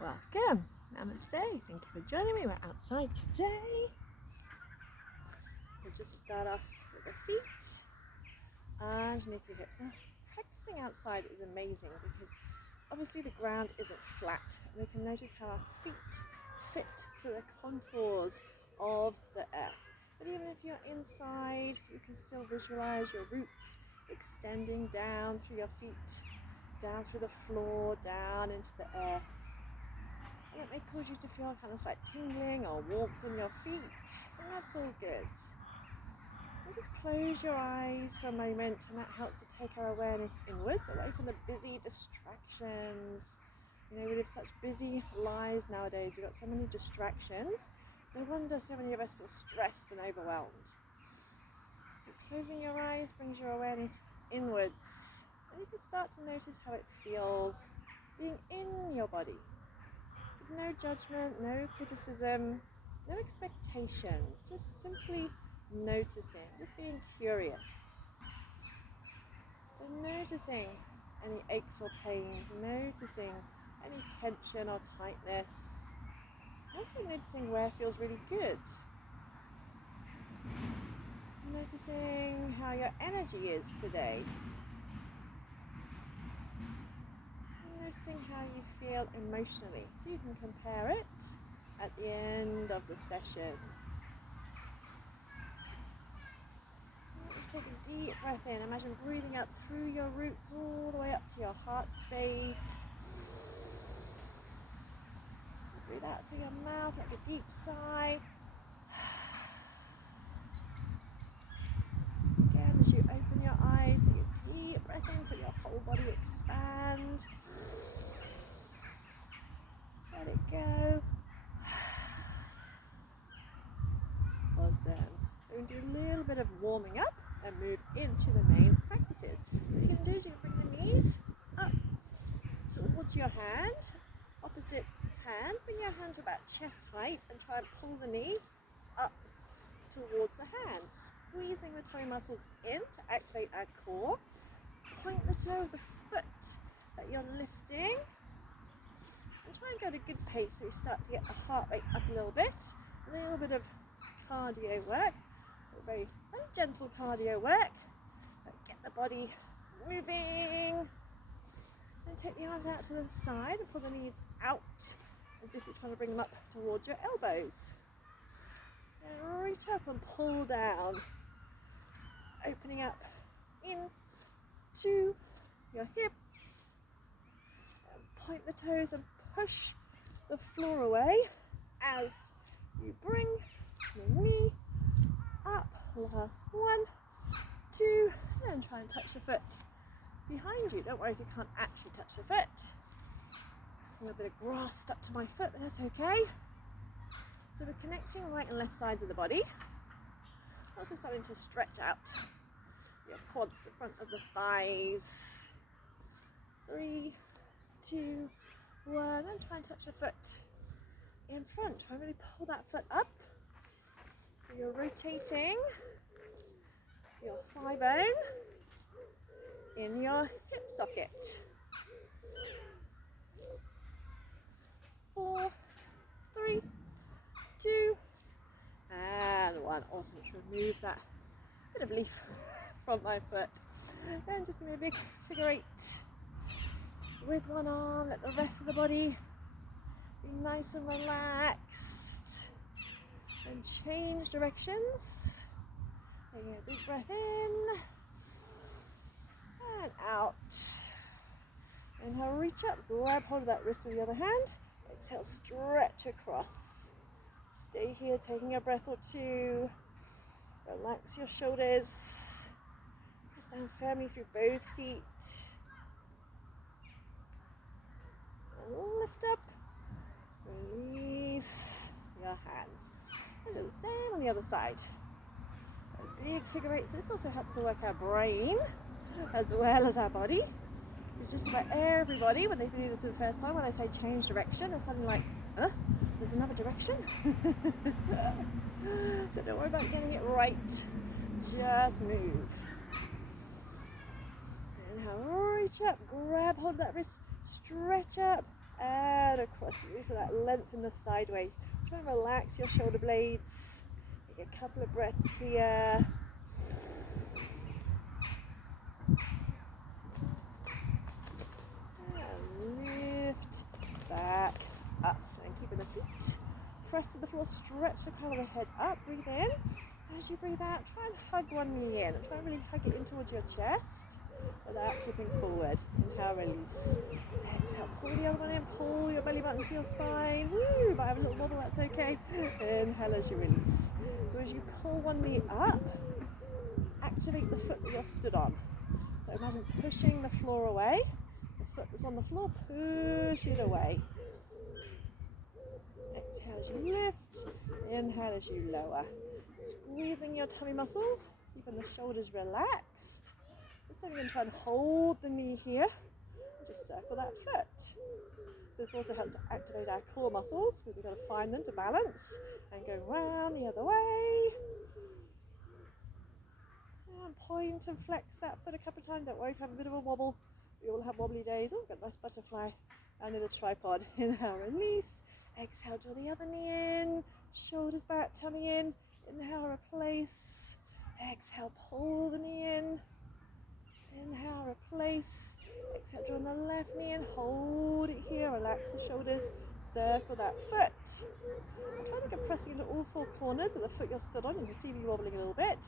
Welcome, namaste, thank you for joining me. We're outside today. We'll just start off with the feet underneath your hips. Now, practicing outside is amazing because obviously the ground isn't flat. And we can notice how our feet fit to the contours of the earth. But even if you're inside, you can still visualize your roots extending down through your feet, down through the floor, down into the earth. And it may cause you to feel kind of like tingling or warmth in your feet, and that's all good. And just close your eyes for a moment, and that helps to take our awareness inwards, away from the busy distractions. You know, we live such busy lives nowadays. We've got so many distractions. It's no wonder so many of us feel stressed and overwhelmed. So closing your eyes brings your awareness inwards, and you can start to notice how it feels being in your body. No judgment, no criticism, no expectations, just simply noticing, just being curious. So noticing any aches or pains, noticing any tension or tightness, also noticing where feels really good. Noticing how your energy is today. Noticing how you feel emotionally, so you can compare it at the end of the session. Just take a deep breath in. Imagine breathing up through your roots all the way up to your heart space. Breathe out through your mouth like a deep sigh. Again, as you open your eyes, take a deep breath in, feel your whole body expand. Let it go. Awesome. We're going to do a little bit of warming up and move into the main practices. What you're going to do is you're going to bring the knees up towards your hand. Opposite hand, bring your hand to about chest height and try and pull the knee up towards the hand. Squeezing the toe muscles in to activate our core. Point the toe of the foot that you're lifting. And try and go at a good pace so you start to get the heart rate up a little bit. A little bit of cardio work. So very gentle cardio work. Get the body moving. Then take the arms out to the side and pull the knees out as if you're trying to bring them up towards your elbows. And reach up and pull down. Opening up into your hips. And point the toes and push the floor away as you bring the knee up. Last 1, 2, and try and touch the foot behind you. Don't worry if you can't actually touch the foot. A little bit of grass stuck to my foot, but that's okay. So we're connecting right and left sides of the body. Also starting to stretch out your quads, the front of the thighs. 3, 2, 1, and try and touch the foot in front. Try and really pull that foot up. So you're rotating your thigh bone in your hip socket. 4, 3, 2, and 1. Awesome. Let's remove that bit of leaf from my foot. And just give me a big figure 8 with one arm. Let the rest of the body be nice and relaxed. And change directions. Taking a big breath in and out. Inhale, reach up, grab hold of that wrist with the other hand. Exhale, stretch across. Stay here, taking a breath or 2. Relax your shoulders. Press down firmly through both feet. And lift up. Release your hands. And do the same on the other side. A big figure 8. So this also helps to work our brain as well as our body. It's just about everybody, when they do this for the first time, when I say change direction, they're suddenly like, there's another direction? So don't worry about getting it right. Just move. Inhale, reach up, grab hold of that wrist, stretch up, and across. You for that length in the sideways. Try and relax your shoulder blades. Take a couple of breaths here. And lift back up. And keeping the feet pressed to the floor. Stretch the crown of the head up. Breathe in. As you breathe out, try and hug one knee in. And try and really hug it in towards your chest without tipping forward. Inhale, release. Exhale, pull the other one in. Pull your belly button to your spine. Woo! You might have a little wobble, that's okay. Inhale as you release. So as you pull one knee up, activate the foot that you're stood on. So imagine pushing the floor away. The foot that's on the floor, push it away. Exhale as you lift. Inhale as you lower. Squeezing your tummy muscles, keeping the shoulders relaxed. So we're going to try and hold the knee here. Just circle that foot. This also helps to activate our core muscles because we've got to find them to balance and go round the other way. And point and flex that foot a couple of times. Don't worry if you have a bit of a wobble. We all have wobbly days. Oh, got a nice butterfly under the tripod. Inhale, release. Exhale, draw the other knee in. Shoulders back, tummy in. Inhale, replace. Exhale, pull the knee in. Inhale, replace. Exhale, draw the left knee in. Hold it here. Relax the shoulders. Circle that foot. Try to get pressing into all four corners of the foot you're stood on. You can see me wobbling a little bit.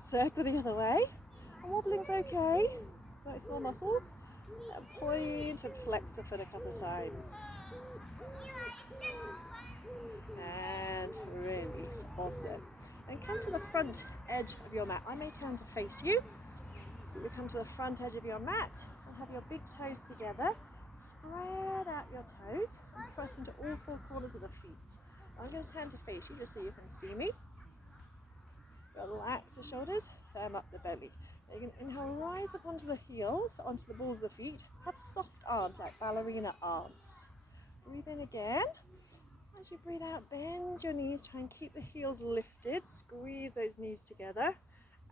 Circle the other way. And wobbling's okay. Nice small muscles. And point and flex the foot a couple of times. And release. Awesome. And come to the front edge of your mat. I may turn to face you. You come to the front edge of your mat and have your big toes together. Spread out your toes and press into all four corners of the feet. I'm going to turn to face you just so you can see me. Relax the shoulders, firm up the belly. Now you can inhale, rise up onto the heels, onto the balls of the feet. Have soft arms like ballerina arms. Breathe in again. As you breathe out, bend your knees, try and keep the heels lifted. Squeeze those knees together.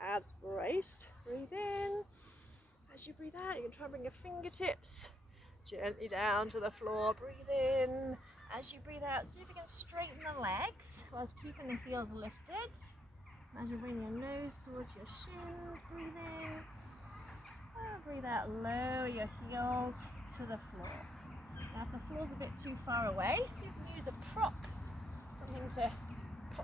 Abs braced. Breathe in. As you breathe out, you can try and bring your fingertips gently down to the floor. Breathe in. As you breathe out, see if you can straighten the legs whilst keeping the heels lifted. As you bring your nose towards your shins, breathe in. And breathe out, lower your heels to the floor. Now if the floor's a bit too far away, you can use a prop, something to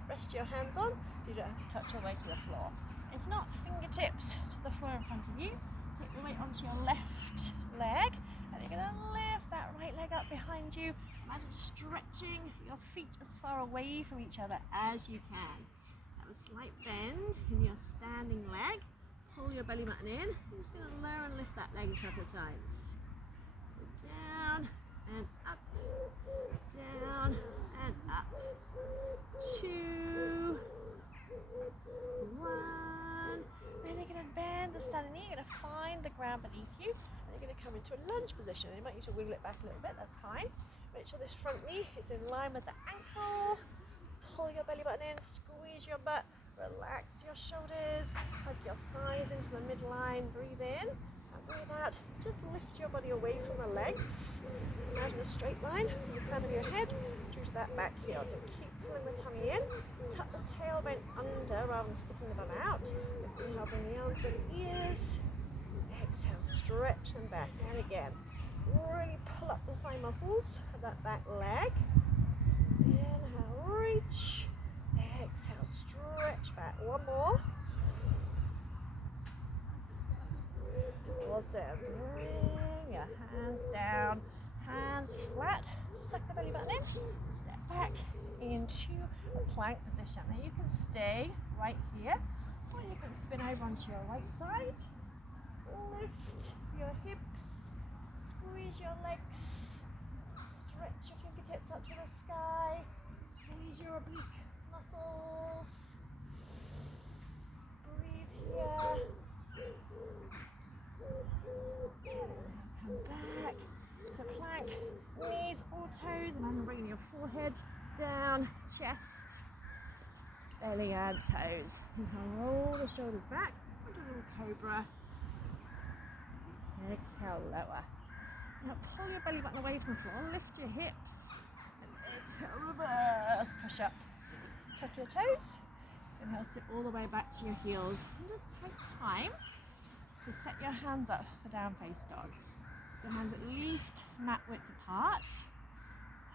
rest your hands on so you don't have to touch your way to the floor. If not, fingertips to the floor in front of you. Take the weight onto your left leg and you're going to lift that right leg up behind you. Imagine stretching your feet as far away from each other as you can. Have a slight bend in your standing leg. Pull your belly button in. You're just going to lower and lift that leg a couple of times. Down and up. Down and up. 2, 1. Then you're going to bend the standing knee. You're going to find the ground beneath you. And you're going to come into a lunge position. You might need to wiggle it back a little bit. That's fine. Make sure this front knee is in line with the ankle. Pull your belly button in. Squeeze your butt. Relax your shoulders. Hug your thighs into the midline. Breathe in. And breathe out. Just lift your body away from the legs. Imagine a straight line from the crown of your head through to that back heel. So keep pulling the tummy in. Tuck the tailbone under rather than sticking the bum out. Inhale, bring the arms to the ears. Exhale, stretch them back. And again, really pull up the thigh muscles of that back leg. Inhale, reach. Exhale, stretch back. One more. Awesome. Bring your hands down, hands flat. Suck the belly button in. Step back into a plank position. Now you can stay right here, or you can spin over onto your right side. Lift your hips. Squeeze your legs. Stretch your fingertips up to the sky. Squeeze your oblique muscles. Breathe here. Come back to plank, knees or toes, and I'm bringing your forehead down, chest, belly and toes. You can roll the shoulders back, into a little cobra. Exhale, lower. Now pull your belly button away from the floor, lift your hips, and exhale, reverse push up. Tuck your toes, inhale, sit all the way back to your heels. And just take time to set your hands up for down face dog. Your hands at least mat width apart.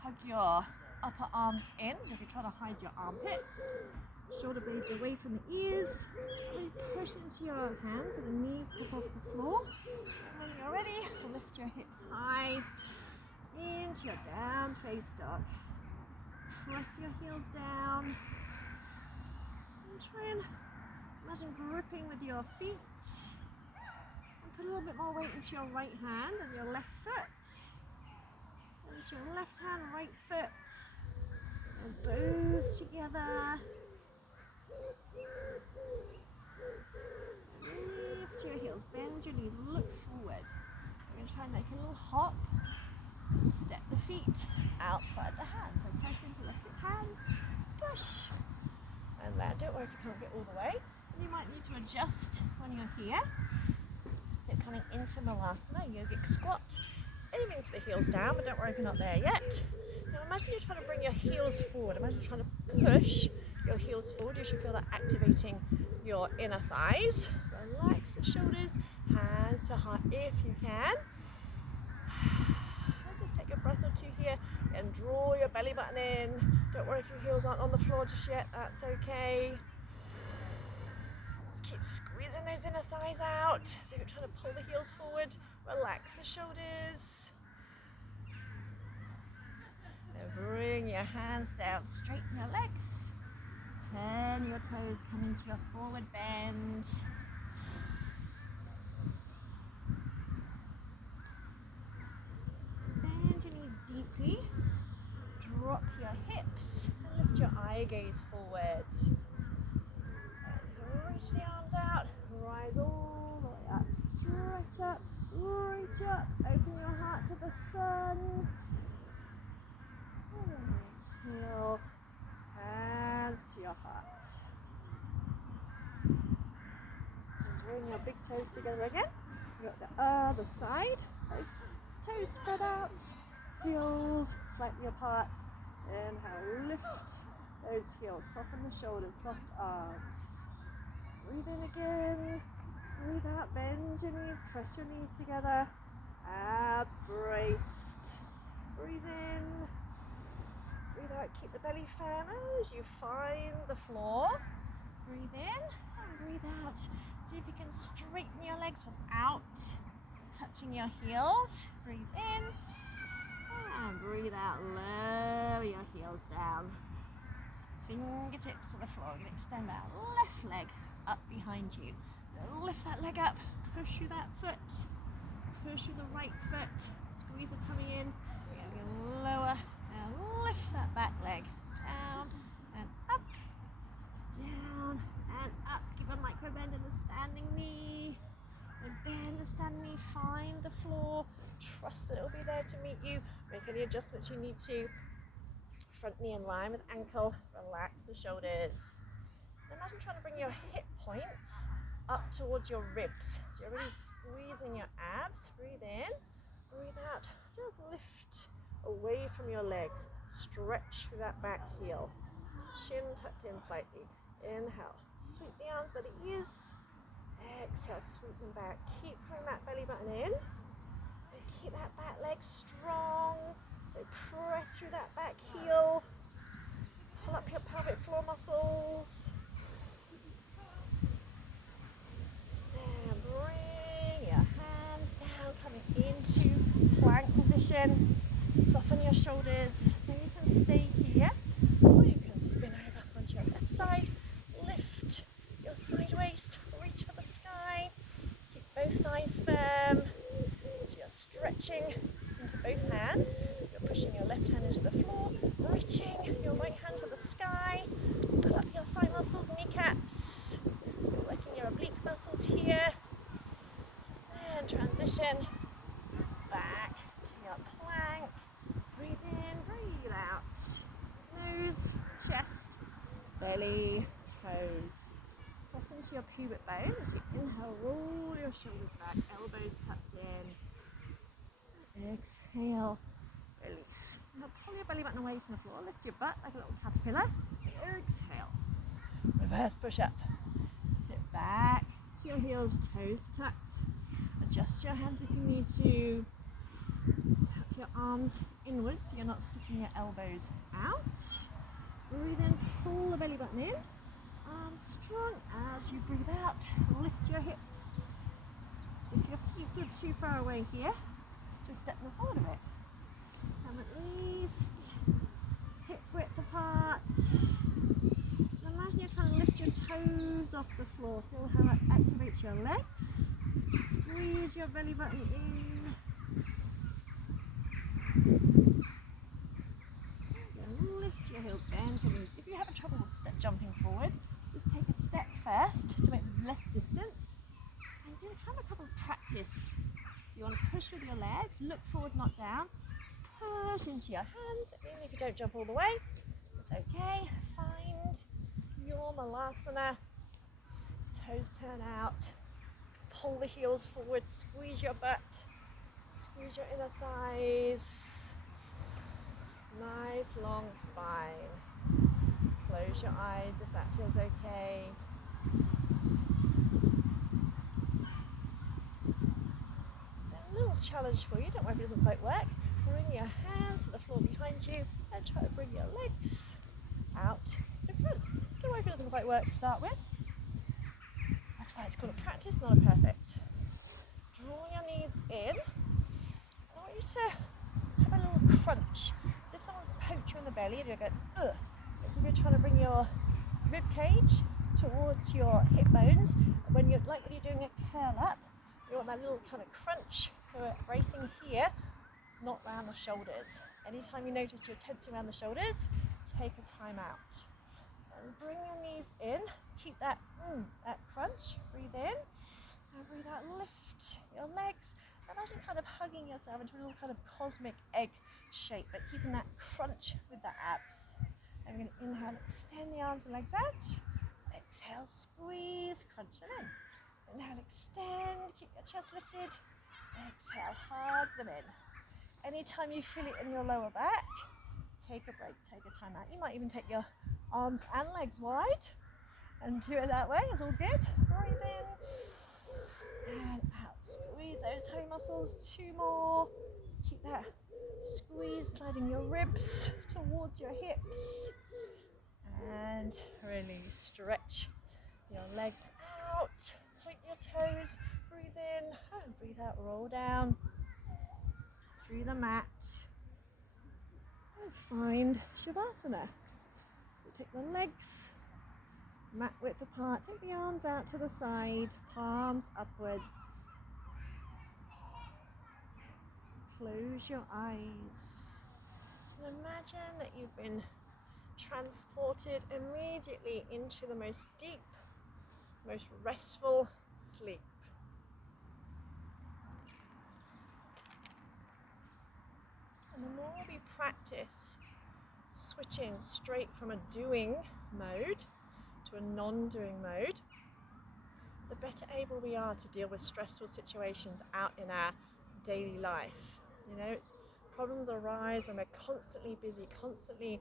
Hug your upper arms in, so if you're trying to hide your armpits. Shoulder blades away from the ears. Really push into your hands so the knees pop off the floor. And when you're ready, lift your hips high into your down face dog. Press your heels down. And try and imagine gripping with your feet. And put a little bit more weight into your right hand and your left foot. Into your left hand, right foot. And both together. Lift your heels, bend your knees, look forward. We're going to try and make a little hop. Step the feet outside the hands. So press into the hands, push, and land. Don't worry if you can't get all the way. And you might need to adjust when you're here. So coming into Malasana, yogic squat. Aiming for the heels down, but don't worry if you're not there yet. Now imagine you're trying to bring your heels forward. Imagine you're trying to push your heels forward. You should feel that activating your inner thighs. Relax the shoulders, hands to heart if you can. And just take a breath or two here and draw your belly button in. Don't worry if your heels aren't on the floor just yet, that's okay. Just keep squeezing those inner thighs out. So if you're trying to pull the heels forward, relax the shoulders. Now bring your hands down, straighten your legs. Turn your toes, come into your forward bend. Bend your knees deeply. Drop your hips and lift your eye gaze forward. And reach the arms out, rise all the way up. Stretch up, reach up, open your heart to the sun. Exhale, hands to your heart. And bring your big toes together again. You got the other side. Both toes spread out, heels slightly apart. Inhale, lift those heels, soften the shoulders, soft arms. Breathe in again. Breathe out, bend your knees, press your knees together. Abs braced. Breathe in. Breathe out, keep the belly firm as you find the floor. Breathe in and breathe out. See if you can straighten your legs without touching your heels. Breathe in and breathe out. Lower your heels down. Fingertips to the floor. You're going to extend that left leg up behind you. Lift that leg up. Push through that foot. Push through the right foot. Squeeze the tummy in. We're going to lower. And lift that back leg down and up, down and up. Keep a micro bend in the standing knee. And bend the standing knee, find the floor. Trust that it'll be there to meet you. Make any adjustments you need to. Front knee in line with ankle. Relax the shoulders. Imagine trying to bring your hip points up towards your ribs. So you're really squeezing your abs. Breathe in, breathe out. Just lift away from your legs. Stretch through that back heel. Chin tucked in slightly. Inhale. Sweep the arms by the ears. Exhale. Sweep them back. Keep pulling that belly button in. And keep that back leg strong. So press through that back heel. Pull up your pelvic floor muscles. And bring your hands down, coming into plank position. Soften your shoulders. Then you can stay here, or you can spin over onto your left side. Lift your side waist, reach for the sky. Keep both thighs firm. So you're stretching into both hands. You're pushing your left hand into the floor, reaching your right hand to the sky. Pull up your thigh muscles, kneecaps. You're working your oblique muscles here. And transition back to your plank. Breathe in, breathe out. Nose, chest, belly, toes. Press into your pubic bone as you inhale, roll your shoulders back, elbows tucked in. Exhale, release. Now pull your belly button away from the floor, lift your butt like a little caterpillar. Exhale. Reverse push up. Sit back to your heels, toes tucked. Adjust your hands if you need to. Tuck your arms inwards so you're not sticking your elbows out. Breathe in, pull the belly button in. Arms strong as you breathe out. Lift your hips. So if your feet are too far away here, just step them forward a bit. Come at least hip width apart. Imagine you're trying to lift your toes off the floor. Feel how that activates your legs. Squeeze your belly button in. And lift your heel, bend your knees. If you have trouble jumping forward, just take a step first to make less distance. And you're going to have a couple of practice. So you want to push with your legs, look forward, not down. Push into your hands. Even if you don't jump all the way, it's okay. Find your malasana. Toes turn out. Pull the heels forward. Squeeze your butt. Squeeze your inner thighs. Nice long spine. Close your eyes if that feels okay. A little challenge for you. Don't worry if it doesn't quite work. Bring your hands to the floor behind you and try to bring your legs out in front. Don't worry if it doesn't quite work to start with. That's why it's called a practice, not a perfect. Draw your knees in. I want you to have a little crunch. As if someone's poked you in the belly and you're going, ugh. As if you're trying to bring your rib cage towards your hip bones. When you're doing a curl up, you want that little kind of crunch. So we're bracing here, not round the shoulders. Anytime you notice you're tensing around the shoulders, take a time out. And bring your knees in. Keep that crunch. Breathe in and breathe out. Lift your legs. Imagine kind of hugging yourself into a little kind of cosmic egg shape, but keeping that crunch with the abs. I'm going to inhale, extend the arms and legs out. Exhale, squeeze, crunch them in. Inhale, extend, keep your chest lifted. Exhale, hug them in. Anytime you feel it in your lower back, take a break, take a time out. You might even take your arms and legs wide and do it that way. It's all good. Breathe in and out. Squeeze those tummy muscles. 2 more. Keep that squeeze, sliding your ribs towards your hips. And release. Stretch your legs out. Point your toes. Breathe in and breathe out. Roll down through the mat. And find Shavasana. So take the legs mat width apart. Take the arms out to the side. Palms upwards. Close your eyes. And imagine that you've been transported immediately into the most deep, most restful sleep. And the more we practice switching straight from a doing mode to a non-doing mode, the better able we are to deal with stressful situations out in our daily life. You know, problems arise when we're constantly busy, constantly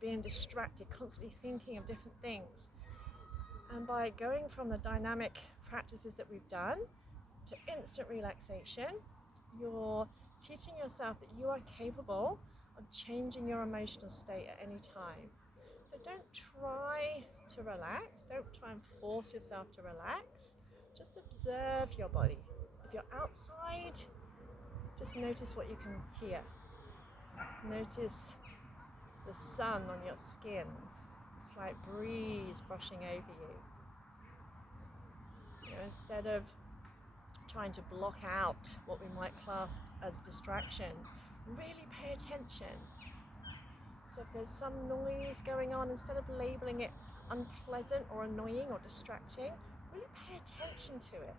being distracted, constantly thinking of different things. And by going from the dynamic practices that we've done to instant relaxation, you're teaching yourself that you are capable of changing your emotional state at any time. So don't try to relax, don't try and force yourself to relax, just observe your body. If you're outside, just notice what you can hear. Notice the sun on your skin, a slight breeze brushing over you. You know, instead of trying to block out what we might class as distractions, really pay attention. So if there's some noise going on, instead of labeling it unpleasant or annoying or distracting, really pay attention to it.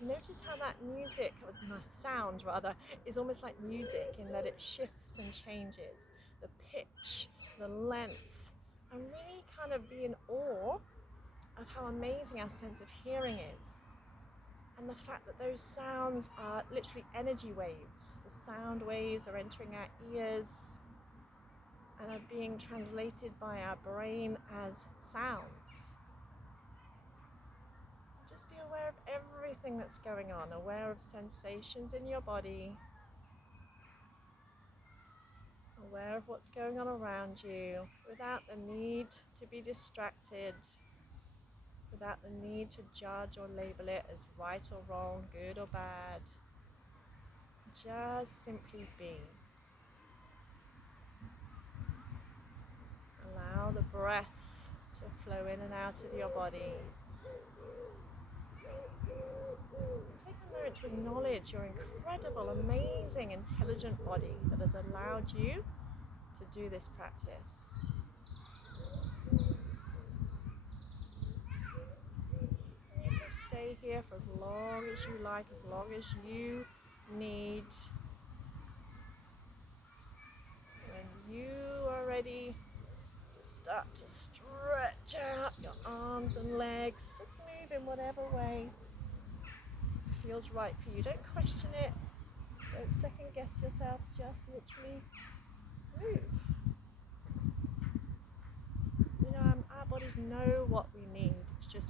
Notice how that music, or sound rather, is almost like music in that it shifts and changes. The pitch, the length, and really kind of be in awe of how amazing our sense of hearing is. And the fact that those sounds are literally energy waves. The sound waves are entering our ears and are being translated by our brain as sounds. Just be aware of everything that's going on, aware of sensations in your body, aware of what's going on around you, without the need to be distracted, without the need to judge or label it as right or wrong, good or bad. Just simply be. Allow the breath to flow in and out of your body. Take a moment to acknowledge your incredible, amazing, intelligent body that has allowed you to do this practice. You can stay here for as long as you like, as long as you need. When you are ready, start to stretch out your arms and legs. Just move in whatever way feels right for you. Don't question it. Don't second guess yourself. Just literally move. You know, our bodies know what we need. It's just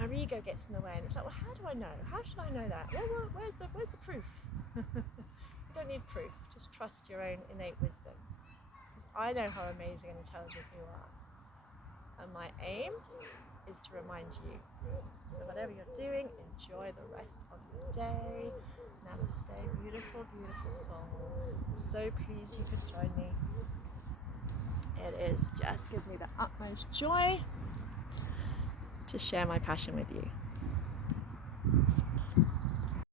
our ego gets in the way, and it's like, well, how do I know? How should I know that? Well, where's the proof? You don't need proof. Just trust your own innate wisdom. Because I know how amazing and intelligent you are. And my aim is to remind you. So whatever you're doing, enjoy the rest of your day. Namaste, beautiful, beautiful soul. So pleased you could join me. It just gives me the utmost joy to share my passion with you.